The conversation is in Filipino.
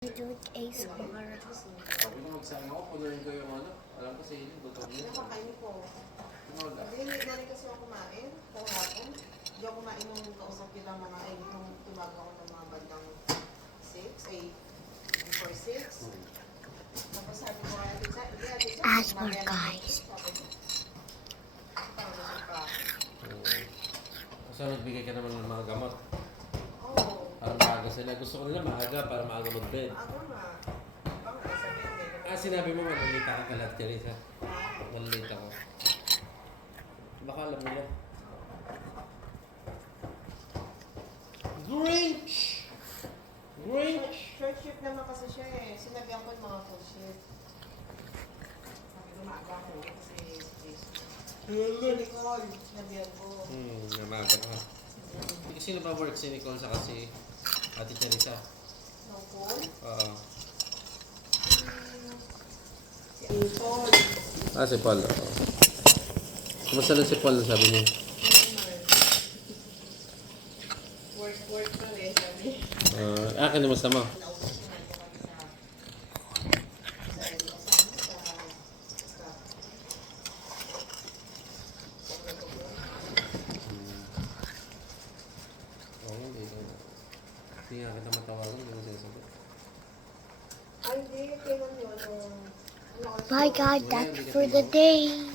do it ASMR. Sabi ko magsama ako, punuin ko yung ano. Alam ko sa inyo, gutom niyo. Nakakain ko. Wala. Hindi na rin kasi ako kumain. Kahapon. Hindi ako kumain nung kausap kita mga ay nung tumawag ako ng mga bandang 6, before 6. Tapos sabi ko kaya dito. ASMR, guys. Kasi nagbigay ka naman ng mga gamot. Oo. Para maaga sila. Gusto ko nila maaga para maaga mag-bed. Ako na. Baka sabihin Ah, sinabi mo malilita ka kalat ka rin, ha? Malilita ko. Baka alam nila. Grinch! Grinch! Short shift naman kasi siya eh. Sinabihan ko yung mga full shift. Sabi ko maaga ako kasi si Nicole. Sinabihan ko. Namaga ka. Sino ba work? Si Nicole sa kasi Ate Teresa. No call. Oo. Si Nicole. Ah, si Paul. Oo. Kumusta na si Paul, sabi niya? Work pa rin, sabi. Kumusta mo? Naubos ko na ito kami sa Oo, hindi ko. Hindi nga kita matawagan, hindi ko sinasagot. Ay, hindi. Kailan yun? Bye, guys. That's for the day.